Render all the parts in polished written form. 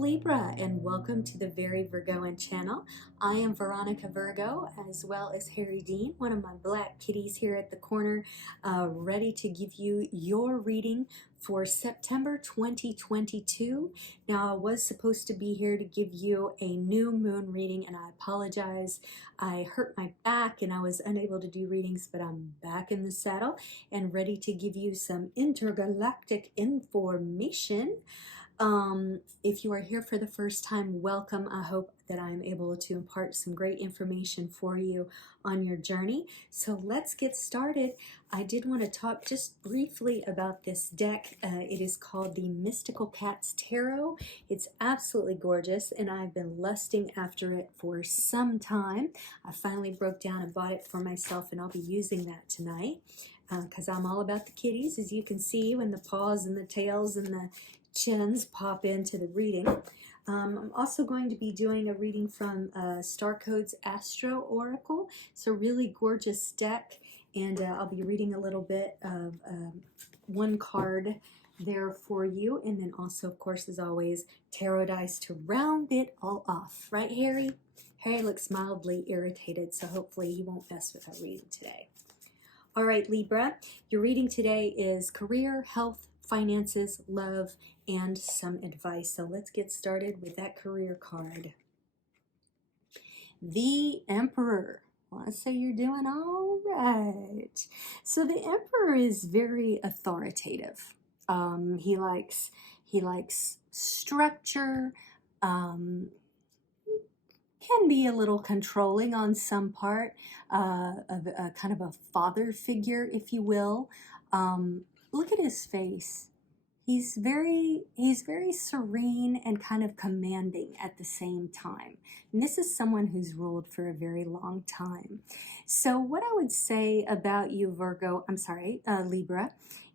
Libra, and welcome to the Very Virgoan channel. I am Veronica Virgo, as well as Harry Dean, one of my black kitties here at the corner, ready to give you your reading for September 2022. Now, I was supposed to be here to give you a new moon reading, and I apologize. I hurt my back and I was unable to do readings, but I'm back in the saddle and ready to give you some intergalactic information. If you are here for the first time, welcome. I hope that I'm able to impart some great information for you on your journey. So let's get started. I did want to talk just briefly about this deck. It is called the Mystical Cats Tarot. It's absolutely gorgeous, and I've been lusting after it for some time. I finally broke down and bought it for myself, and I'll be using that tonight because I'm all about the kitties, as you can see, when the paws and the tails and the chins pop into the reading. I'm also going to be doing a reading from Star Codes Astro Oracle. It's a really gorgeous deck, and I'll be reading a little bit of one card there for you, and then also, of course, as always, tarot dice to round it all off. Right, Harry? Harry looks mildly irritated, so hopefully he won't mess with our reading today. All right, Libra, your reading today is career, health, finances, love, and some advice. So let's get started with that career card. The Emperor. Well, let's say you're doing all right. So the Emperor is very authoritative. He likes structure. Can be a little controlling on some part of a kind of a father figure, if you will. Look at his face. He's very serene and kind of commanding at the same time. And this is someone who's ruled for a very long time. So what I would say about you, Libra,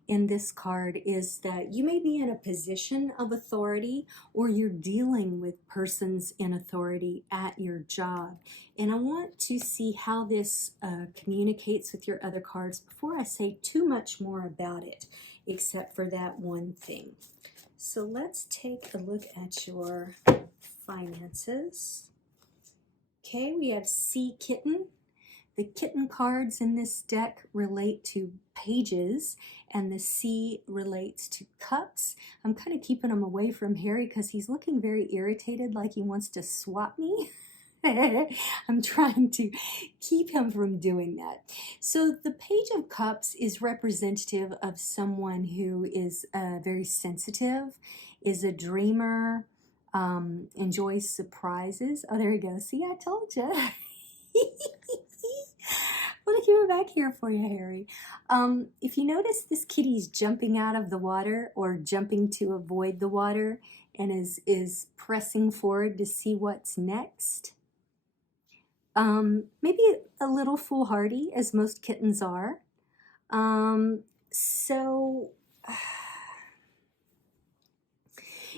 in this card is that you may be in a position of authority, or you're dealing with persons in authority at your job. And I want to see how this communicates with your other cards before I say too much more about it, except for that one thing. So let's take a look at your finances. Okay, we have Sea Kitten. The kitten cards in this deck relate to pages, and the sea relates to cups. I'm kind of keeping him away from Harry because he's looking very irritated, like he wants to swat me. I'm trying to keep him from doing that. So the Page of Cups is representative of someone who is very sensitive, is a dreamer, enjoys surprises. Oh, there you go. See, I told you. I'm going to give it back here for you, Harry. If you notice, this kitty's jumping out of the water or jumping to avoid the water and is pressing forward to see what's next. Maybe a little foolhardy, as most kittens are. So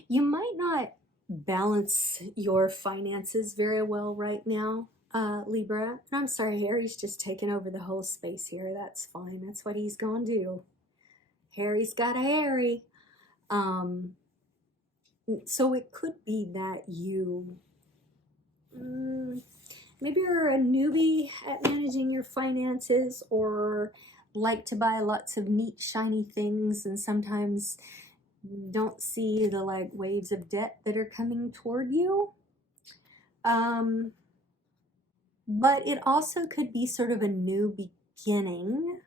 you might not balance your finances very well right now, Libra. And I'm sorry, Harry's just taking over the whole space here. That's fine. That's what he's going to do. Harry's got a Harry. So it could be that you maybe you're a newbie at managing your finances, or like to buy lots of neat, shiny things, and sometimes don't see the waves of debt that are coming toward you. But it also could be sort of a new beginning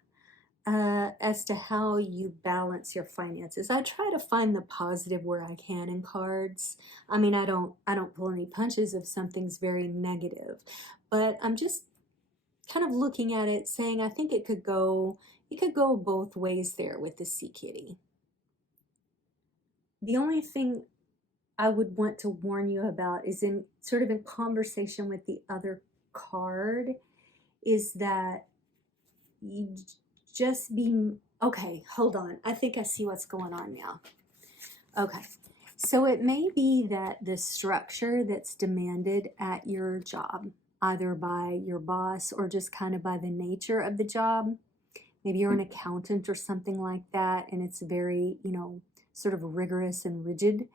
as to how you balance your finances. I try to find the positive where I can in cards. I mean, I don't pull any punches if something's very negative, but I'm just kind of looking at it saying I think it could go both ways there with the sea kitty. The only thing I would want to warn you about is in conversation with the other card, is that you just be, okay, hold on. I think I see what's going on now. Okay, so it may be that the structure that's demanded at your job, either by your boss or just kind of by the nature of the job, maybe you're an accountant or something like that, and it's very, sort of rigorous and rigid.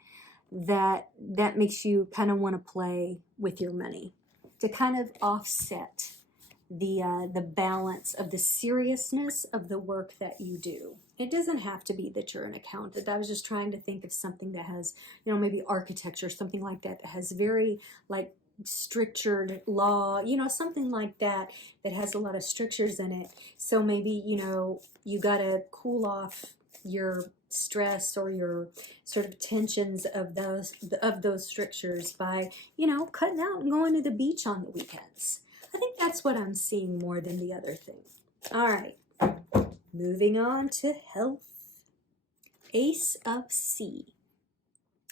that makes you kind of want to play with your money to kind of offset the balance of the seriousness of the work that you do. It doesn't have to be that you're an accountant. I was just trying to think of something that has, you know, maybe architecture, something like that, that has very like structured law, you know, something like that, that has a lot of strictures in it. So maybe, you know, you got to cool off your stress or your sort of tensions of those strictures by, you know, cutting out and going to the beach on the weekends. I think that's what I'm seeing more than the other thing. All right, moving on to health. Ace of C.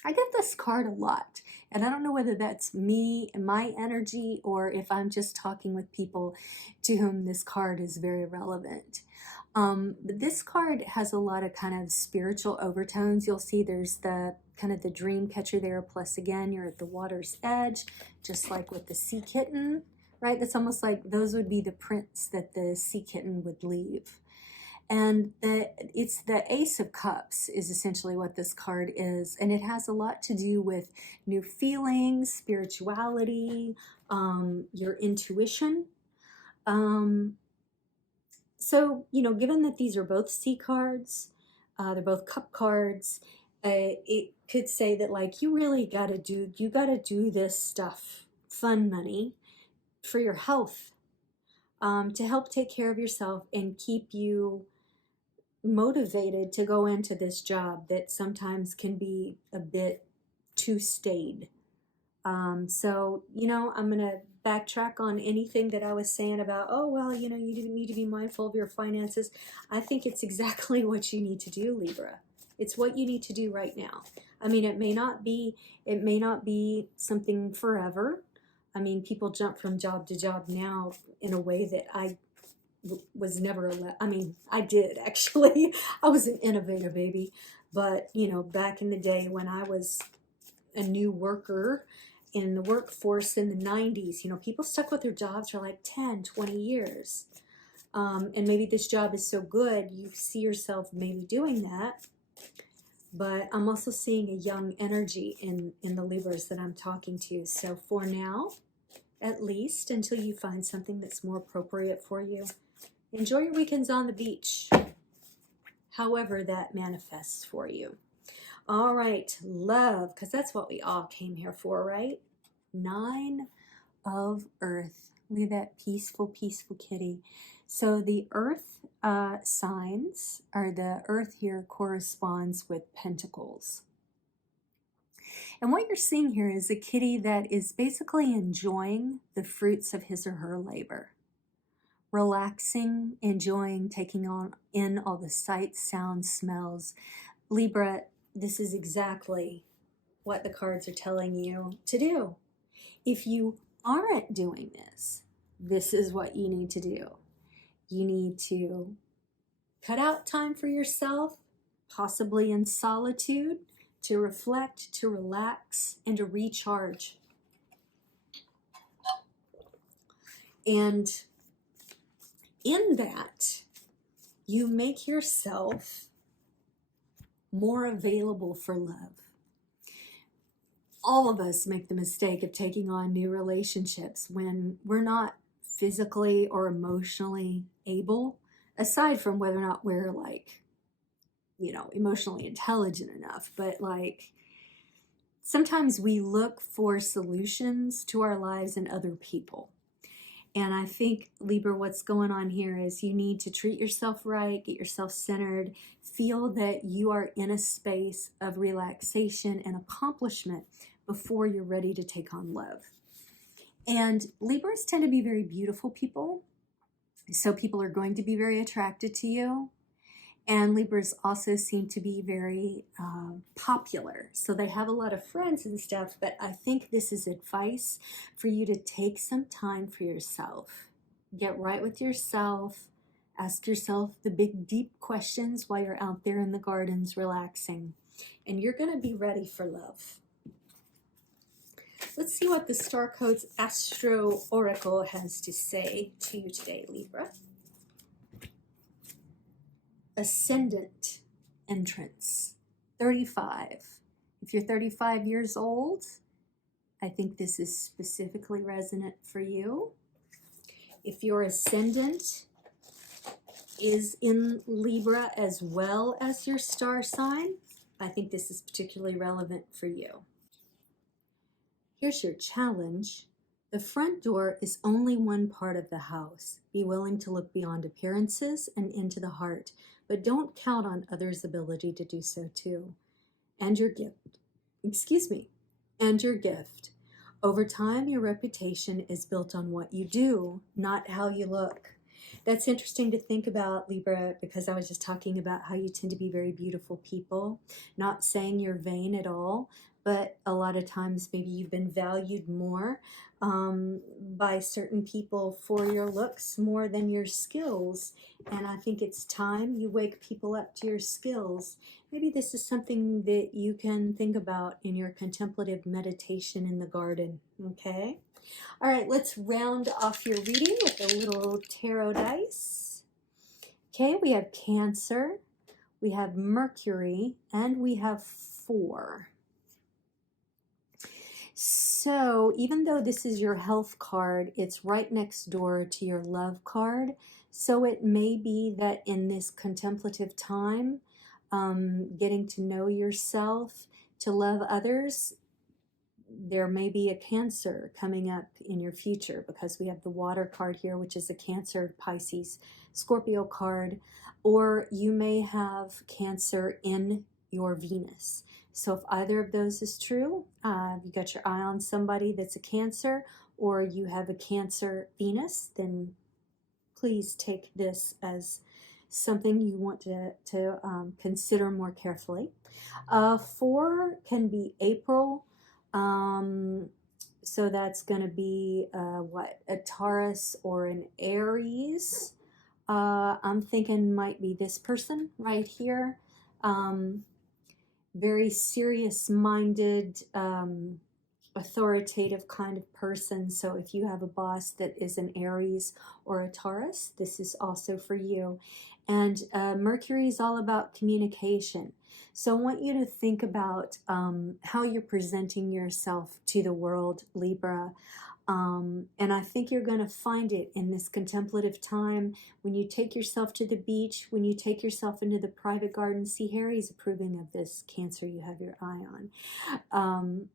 I get this card a lot, and I don't know whether that's me and my energy or if I'm just talking with people to whom this card is very relevant. But this card has a lot of kind of spiritual overtones. You'll see there's the kind of the dream catcher there, plus again, you're at the water's edge, just like with the sea kitten, right? It's almost like those would be the prints that the sea kitten would leave. And it's the Ace of Cups is essentially what this card is. And it has a lot to do with new feelings, spirituality, your intuition. So, you know, given that these are both sea cards, they're both cup cards, it could say that like you really got to do this stuff, fun money, for your health, to help take care of yourself and keep you motivated to go into this job that sometimes can be a bit too staid. So, you know, I'm going to backtrack on anything that I was saying about, oh, well, you know, you need to be mindful of your finances. I think it's exactly what you need to do, Libra. It's what you need to do right now. I mean, it may not be something forever. I mean, people jump from job to job now in a way that I was never allowed. I mean, I did actually. I was an innovator, baby. But, you know, back in the day when I was a new worker in the workforce in the 90s, you know, people stuck with their jobs for like 10, 20 years. And maybe this job is so good, you see yourself maybe doing that. But I'm also seeing a young energy in the Libras that I'm talking to. So for now, at least until you find something that's more appropriate for you, enjoy your weekends on the beach, however that manifests for you. All right, love, because that's what we all came here for, right? 9 of Earth. Look at that peaceful, peaceful kitty. So the Earth signs, or the Earth here corresponds with Pentacles. And what you're seeing here is a kitty that is basically enjoying the fruits of his or her labor. Relaxing, enjoying, taking in all the sights, sounds, smells. Libra, this is exactly what the cards are telling you to do. If you aren't doing this, this is what you need to do. You need to cut out time for yourself, possibly in solitude, to reflect, to relax, and to recharge. And in that, you make yourself more available for love. All of us make the mistake of taking on new relationships when we're not physically or emotionally able, aside from whether or not we're like, you know, emotionally intelligent enough. But like, sometimes we look for solutions to our lives in other people. And I think, Libra, what's going on here is you need to treat yourself right, get yourself centered, feel that you are in a space of relaxation and accomplishment before you're ready to take on love. And Libras tend to be very beautiful people. So people are going to be very attracted to you. And Libras also seem to be very popular. So they have a lot of friends and stuff, but I think this is advice for you to take some time for yourself. Get right with yourself. Ask yourself the big, deep questions while you're out there in the gardens relaxing. And you're going to be ready for love. Let's see what the Star Codes Astro Oracle has to say to you today, Libra. Ascendant entrance, 35. If you're 35 years old, I think this is specifically resonant for you. If your ascendant is in Libra as well as your star sign, I think this is particularly relevant for you. Here's your challenge. The front door is only one part of the house. Be willing to look beyond appearances and into the heart, but don't count on others' ability to do so too. And your gift. And your gift. Over time, your reputation is built on what you do, not how you look. That's interesting to think about, Libra, because I was just talking about how you tend to be very beautiful people. Not saying you're vain at all, but a lot of times maybe you've been valued more by certain people for your looks more than your skills. And I think it's time you wake people up to your skills. Maybe this is something that you can think about in your contemplative meditation in the garden, okay? All right, let's round off your reading with a little tarot dice. Okay, we have Cancer, we have Mercury, and we have 4. So even though this is your health card, it's right next door to your love card. So it may be that in this contemplative time, getting to know yourself, to love others, there may be a Cancer coming up in your future, because we have the water card here, which is a Cancer, Pisces, Scorpio card, or you may have Cancer in your Venus. So if either of those is true, you got your eye on somebody that's a Cancer, or you have a Cancer Venus, then please take this as something you want to consider more carefully. 4 can be April. So that's going to be a Taurus or an Aries. I'm thinking might be this person right here. Very serious-minded, authoritative kind of person. So if you have a boss that is an Aries or a Taurus, this is also for you. And Mercury is all about communication. So I want you to think about how you're presenting yourself to the world, Libra. And I think you're going to find it in this contemplative time when you take yourself to the beach, when you take yourself into the private garden. See, Harry's approving of this, Cancer, you have your eye on.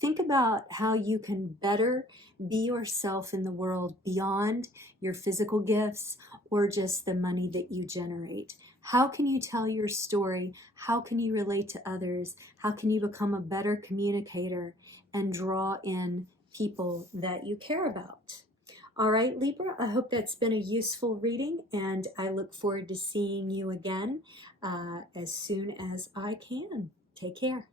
Think about how you can better be yourself in the world beyond your physical gifts or just the money that you generate. How can you tell your story? How can you relate to others? How can you become a better communicator and draw in people that you care about? All right, Libra, I hope that's been a useful reading, and I look forward to seeing you again as soon as I can. Take care.